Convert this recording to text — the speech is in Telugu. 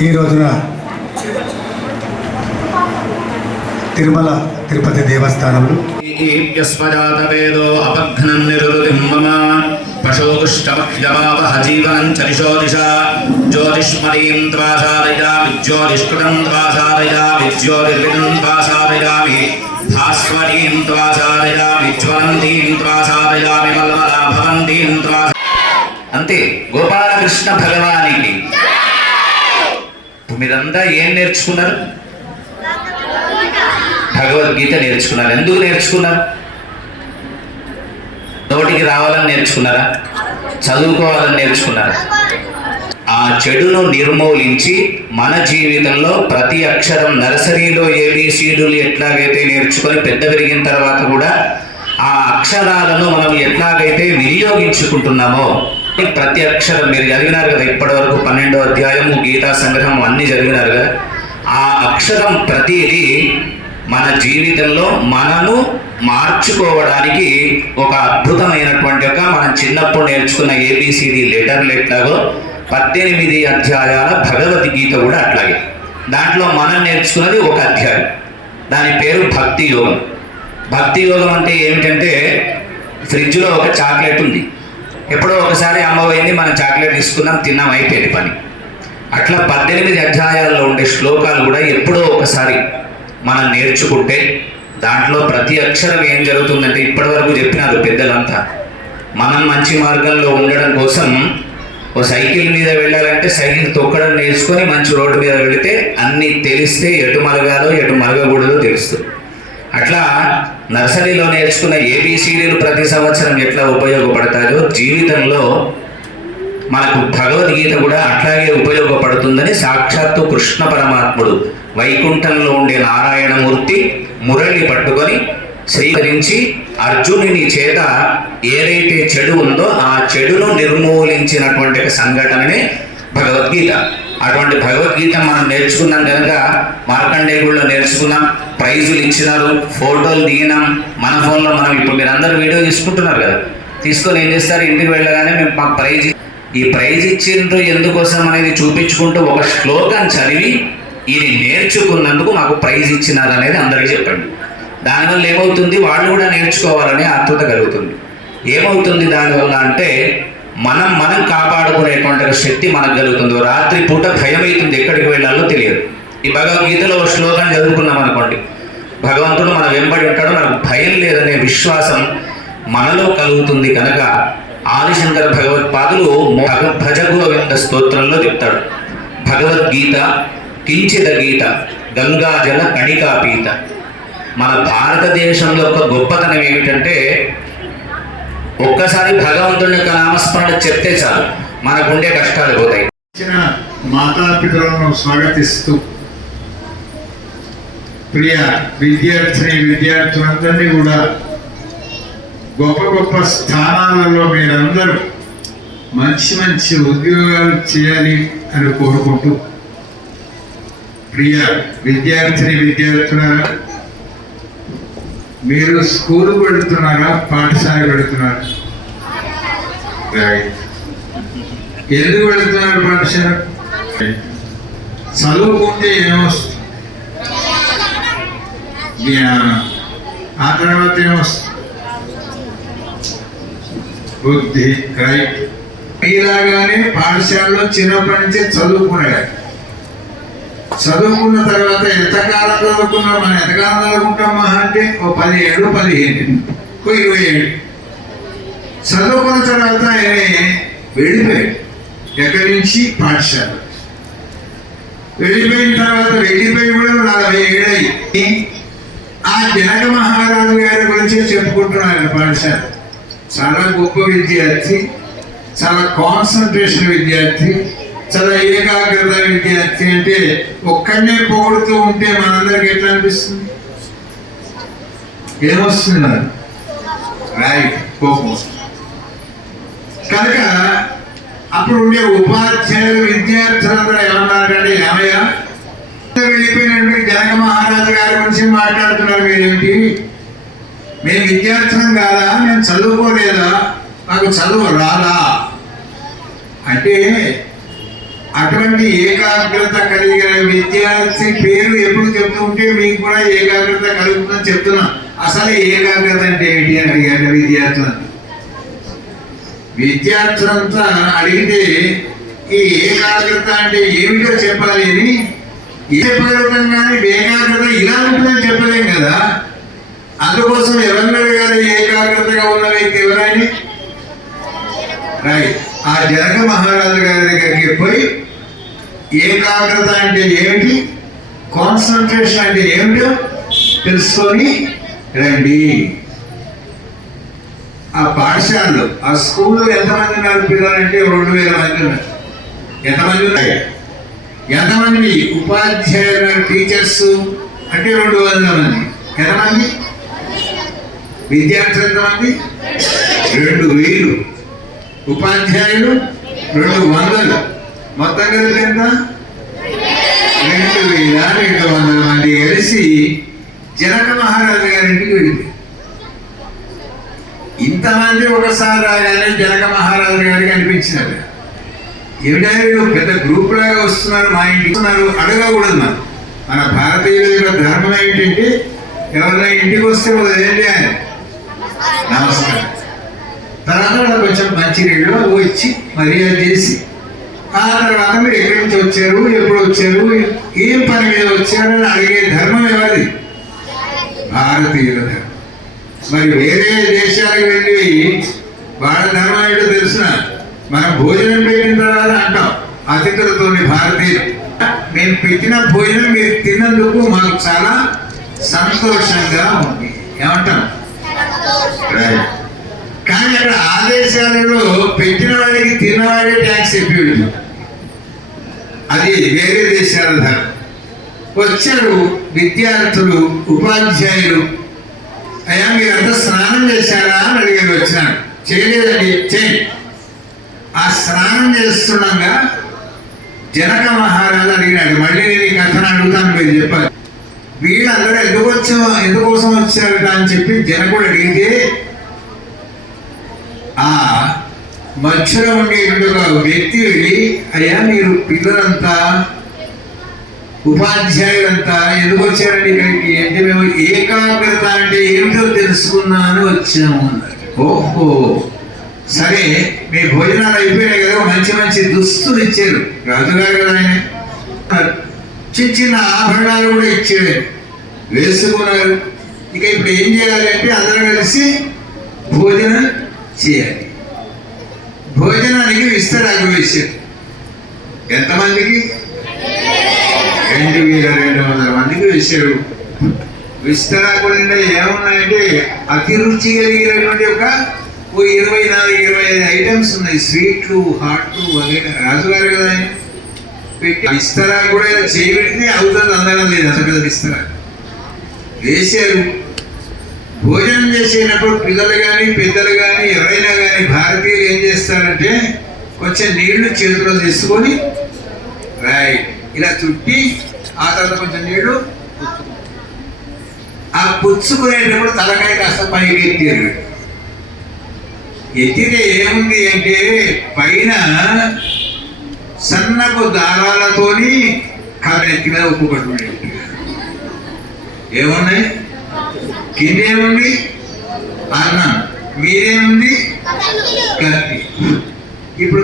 ఈ రోజున తిరుమల తిరుపతి దేవస్థానంలో అపఘ్నం నిరుదిం మమ జీవనం చరిషో దిశ జ్యోతిష్మరీం త్వాసారయామి జ్యోతిష్కృతం త్వాసారయామి జ్యోతిర్విదం త్వాసారయామి భాస్వరీం త్వాసారయామి జ్వలంతీం త్వాసారయామి మల్మలా భవంతీం త్వాస అంతే గోపాలకృష్ణ భగవానికి మీరంతా ఏం నేర్చుకున్నారు? భగవద్గీత నేర్చుకున్నారు. ఎందుకు నేర్చుకున్నారు? నోటికి రావాలని నేర్చుకున్నారా? చదువుకోవాలని నేర్చుకున్నారా? ఆ చెడును నిర్మూలించి మన జీవితంలో ప్రతి అక్షరం నర్సరీలో ఏబిసిడులు ఎట్లాగైతే నేర్చుకొని పెద్ద పెరిగిన తర్వాత కూడా ఆ అక్షరాలను మనం ఎట్లాగైతే వినియోగించుకుంటున్నామో ప్రతి అక్షరం మీరు చదివినారు కదా ఇప్పటి వరకు పన్నెండో అధ్యాయము గీతా సంగ్రహం అన్ని చదివినారు కదా. ఆ అక్షరం ప్రతిదీ మన జీవితంలో మనను మార్చుకోవడానికి ఒక అద్భుతమైనటువంటి ఒక మనం చిన్నప్పుడు నేర్చుకున్న ఏబిసిడి లెటర్లు ఎట్లాగో పద్దెనిమిది అధ్యాయాల భగవద్గీత కూడా అట్లాగే. దాంట్లో మనం నేర్చుకున్నది ఒక అధ్యాయం. దాని పేరు భక్తి యోగం. భక్తి యోగం అంటే ఏమిటంటే ఫ్రిడ్జ్లో ఒక చాక్లెట్ ఉంది. ఎప్పుడో ఒకసారి అమ్మ పోయింది మనం చాక్లెట్ తీసుకున్నాం తిన్నాం అయిపోయింది పని. అట్లా పద్దెనిమిది అధ్యాయాల్లో ఉండే శ్లోకాలు కూడా ఎప్పుడో ఒకసారి మనం నేర్చుకుంటే దాంట్లో ప్రతి అక్షరం ఏం జరుగుతుందంటే ఇప్పటివరకు చెప్పినారు పెద్దలంతా. మనం మంచి మార్గంలో ఉండడం కోసం ఓ సైకిల్ మీద వెళ్ళాలంటే సైకిల్ తొక్కడం నేర్చుకొని మంచి రోడ్డు మీద వెళితే అన్నీ తెలిస్తే ఎటు మలగాలో ఎటు మలగకూడదో తెలుస్తుంది. అట్లా నర్సరీలో నేర్చుకున్న ఏబిసిడీలు ప్రతి సంవత్సరం ఎట్లా ఉపయోగపడతాయో జీవితంలో మనకు భగవద్గీత కూడా అట్లాగే ఉపయోగపడుతుందని సాక్షాత్తు కృష్ణ పరమాత్ముడు వైకుంఠంలో ఉండే నారాయణమూర్తి మురళి పట్టుకొని స్వీకరించి అర్జునుని చేత ఏదైతే చెడు ఉందో ఆ చెడును నిర్మూలించినటువంటి సంఘటననే భగవద్గీత. అటువంటి భగవద్గీత మనం నేర్చుకున్నాం కనుక మార్కండేయుల్లో నేర్చుకున్నాం ప్రైజులు ఇచ్చినారు ఫోటోలు దిగినాం. మన ఫోన్లో మనం ఇప్పుడు మీరు అందరూ వీడియో తీసుకుంటున్నారు కదా. తీసుకొని ఏం చేస్తారు? ఇంటికి వెళ్ళగానే మేము మాకు ప్రైజ్ ఈ ప్రైజ్ ఇచ్చిండ్రు ఎందుకోసం అనేది చూపించుకుంటూ ఒక శ్లోకం చదివి ఇది నేర్చుకున్నందుకు మాకు ప్రైజ్ ఇచ్చినారు అనేది అందరికీ చెప్పండి. దానివల్ల ఏమవుతుంది? వాళ్ళు కూడా నేర్చుకోవాలనే ఆత్మత కలుగుతుంది. ఏమవుతుంది దానివల్ల అంటే మనం మనం కాపాడుకునేటువంటి శక్తి మనకు కలుగుతుంది. రాత్రి పూట భయం అవుతుంది ఎక్కడికి వెళ్ళాలో తెలియదు. ఈ భగవద్గీతలో శ్లోకం చదువుకున్నాం అనుకోండి. భగవంతుడు మన వెంబడి ఉంటాడు. మనకు భయం లేదనే విశ్వాసం మనలో కలుగుతుంది కనుక ఆదిశంకర భగవత్పాదులు భగ భజ గోవింద స్తోత్రంలో చెప్తాడు. భగవద్గీత కించిత గీత గంగాజల కణికా పీత మన భారతదేశంలో ఒక గొప్పతనం ఏమిటంటే ఒక్కసారి భగవంతుడి యొక్క నామస్మరణ చెప్తే చాలు. మనకుండే కష్టాలు పోతాయి. ఇచ్చిన మాతాపితరులను స్వాగతిస్తూ ప్రియ విద్యార్థిని విద్యార్థులందరినీ కూడా గొప్ప గొప్ప స్థానాలలో మీరందరూ మంచి మంచి ఉద్యోగాలు చేయాలి అని కోరుకుంటూ ప్రియ విద్యార్థిని విద్యార్థుల మీరు స్కూల్ పెడుతున్నారా? పాఠశాల పెడుతున్నారా? రైట్ ఎందుకు పెడుతున్నారు పాఠశాల? చదువుకుంటే ఏమొస్తుంది? జ్ఞానం. ఆ తర్వాత ఏమొస్తుంది? బుద్ధి. రైట్ ఇలాగానే పాఠశాలలో చిన్నప్పటి నుంచే చదువుకున్నాడు చదువుకున్న తర్వాత ఎంతకాలం చదువుకున్నాం మనం ఎంతకాలం చదువుకుంటామా అంటే ఓ పదిహేడు పదిహేను ఓ ఇరవై ఏడు. చదువుకున్న తర్వాత ఆయన వెళ్ళిపోయాడు. ఎక్కడి నుంచి? పాఠశాల. వెళ్ళిపోయిన తర్వాత వెళ్ళిపోయి కూడా నలభై ఏడై ఆ జనక మహారాజు గారి గురించి చెప్పుకుంటున్నాను పాఠశాల. చాలా గొప్ప విద్యార్థి చాలా కాన్సన్ట్రేషన్ విద్యార్థి. చాలా ఏకాగ్రత అంటే ఒక్కడనే పొగుడుతూ ఉంటే మనందరికి ఎట్లా అనిపిస్తుంది? ఏమొస్తుంది మరి? రైట్ కోపం కనుక అప్పుడు ఉండే ఉపాధ్యాయులు విద్యార్థులందరూ ఏమన్నారంటే ఏమయ్యా వెళ్ళిపోయినటువంటి జనక మహారాజు గారి గురించి మాట్లాడుతున్నారు మీరేంటి మేము విద్యార్థులం కాదా? మేము చదువుకోలేదా? మాకు చదువు రాదా? అంటే అటువంటి ఏకాగ్రత కలిగిన విద్యార్థి పేరు ఎప్పుడు చెప్తూ ఉంటే మీకు కూడా ఏకాగ్రత కలుగుతుందని చెప్తున్నా. అసలు ఏకాగ్రత అంటే ఏంటి అని అడిగారు విద్యార్థులను విద్యార్థులంతా అడిగితే ఈ ఏకాగ్రత అంటే ఏమిటో చెప్పాలి అని. చెప్పగలుగుతాం కానీ ఏకాగ్రత ఇలా ఉంటుందని చెప్పలేం కదా. అందుకోసం ఎవరిని అడగాలి ఏకాగ్రతగా ఉన్న వ్యక్తి ఎవరైనా? రైట్. ఆ జనక మహారాజు గారి దగ్గరికి పోయి ఏకాగ్రత అంటే ఏమిటి? కాన్సన్ట్రేషన్ అంటే ఏమిటో తెలుసుకొని రండి. ఆ పాఠశాలలో ఆ స్కూల్లో ఎంతమంది ఉన్నారు పిల్లలంటే రెండు వేల మంది ఉన్నారు. ఎంతమంది ఉన్నాయి? ఎంతమంది ఉపాధ్యాయుల టీచర్స్ అంటే రెండు వందల మంది. ఎంతమంది? విద్యార్థులు ఎంతమంది? రెండు వేలు. ఉపాధ్యాయులు రెండు వందలు. మొత్తం కలిపి ఎంత రెండు వేల రెండు వందల మంది కలిసి జనక మహారాజు గారింటికి వెళ్ళింది. ఇంతమంది ఒకసారి రాగానే జనక మహారాజు గారికి అనిపించినారు ఏమిటైనా పెద్ద గ్రూప్ లాగా వస్తున్నారు మా ఇంటికి వస్తున్నారు అడగకూడదు మనం. మన భారతీయుల యొక్క ధర్మం ఏంటంటే ఎవరైనా ఇంటికి వస్తే ఏం ఆయన. నమస్కారం. తర్వాత కొంచెం మంచి నీళ్ళు ఇచ్చి మర్యాద చేసి ఆ తర్వాత మీరు ఎక్కడి నుంచి వచ్చారు? ఎప్పుడు వచ్చారు? ఏం పని మీద వచ్చారు అని అడిగే ధర్మం ఎవరిది? భారతీయుల ధర్మం. మరి వేరే దేశాలకు వెళ్ళి వాళ్ళ ధర్మం ఏంటో తెలిసిన? మనం భోజనం పెట్టిన తర్వాత అంటాం అతిథులతోని భారతీయులు. మేము పెట్టిన భోజనం మీరు తిన్నందుకు మాకు చాలా సంతోషంగా ఉంది. ఏమంటాం? రైట్ కానీ అక్కడ ఆదేశాలలో పెట్టిన వాడికి తిన్నవాడే ట్యాక్స్ చెప్పాడు. అది వేరే దేశాల ధర వచ్చారు విద్యార్థులు ఉపాధ్యాయులు. అయ్యా మీరంతా స్నానం చేశారా అని అడిగారు వచ్చినాడు చేయలేదండి చేయి ఆ స్నానం చేస్తుండగా జనక మహారాజు అడిగినాడు మళ్ళీ నేను ఈ కథను అడుగుతాను మీరు చెప్పాలి. వీళ్ళందరూ ఎందుకు వచ్చా ఎందుకోసం వచ్చారట అని చెప్పి జనకుడు అడిగితే మధ్యలో ఉండేటువంటి ఒక వ్యక్తి వెళ్ళి అయ్యా మీరు పిల్లలంతా ఉపాధ్యాయులంతా ఎందుకు వచ్చారండి ఇక్కడికి? అంటే మేము ఏకాగ్రత అంటే ఏమిటో తెలుసుకుందామని వచ్చాము అన్నారు. ఓహో. సరే మీ భోజనాలు అయిపోయినాయి కదా మంచి మంచి దుస్తులు ఇచ్చారు. రాజుగారు కదా ఆయన. చిన్న చిన్న ఆభరణాలు కూడా ఇచ్చారు. వేసుకున్నారు. ఇక ఇప్పుడు ఏం చేయాలి అంటే అందరం కలిసి భోజనం చేయాలి. భోజనానికి విస్తరాకు వేశారు. ఎంతమందికి? రెండు వేల రెండు వందల మందికి వేశారు. విస్తరాకు నిండా ఏమున్నాయంటే అతిరుచి కలిగినటువంటి ఒక ఓ ఇరవై నాలుగు ఇరవై ఐదు ఐటమ్స్ ఉన్నాయి. స్వీట్లు హాట్లు వగైరా. రాజుగారు కదా ఆయన. పెట్టి విస్తరాకు కూడా ఇలా చేయబెడితే అవుతుంది అందడం లేదు. అంత పెద్ద విస్తరాకు వేశారు. భోజనం చేసేటప్పుడు పిల్లలు కానీ పెద్దలు కానీ ఎవరైనా కానీ భారతీయులు ఏం చేస్తారంటే కొంచెం నీళ్ళు చేతిలో తీసుకొని రైట్ ఇలా చుట్టి ఆ తర్వాత కొంచెం నీళ్ళు ఆ పుచ్చుకునేటప్పుడు తలకాయ కాస్త పైకి ఎత్తారు. ఎత్తితే ఏముంది అంటే పైన సన్నపు దారాలతోని కరెక్ట్ మీద ఉప్పు పట్టుకునేది ఏమున్నాయి? కిందేముంది అన్నం మీరేముంది కత్తి. ఇప్పుడు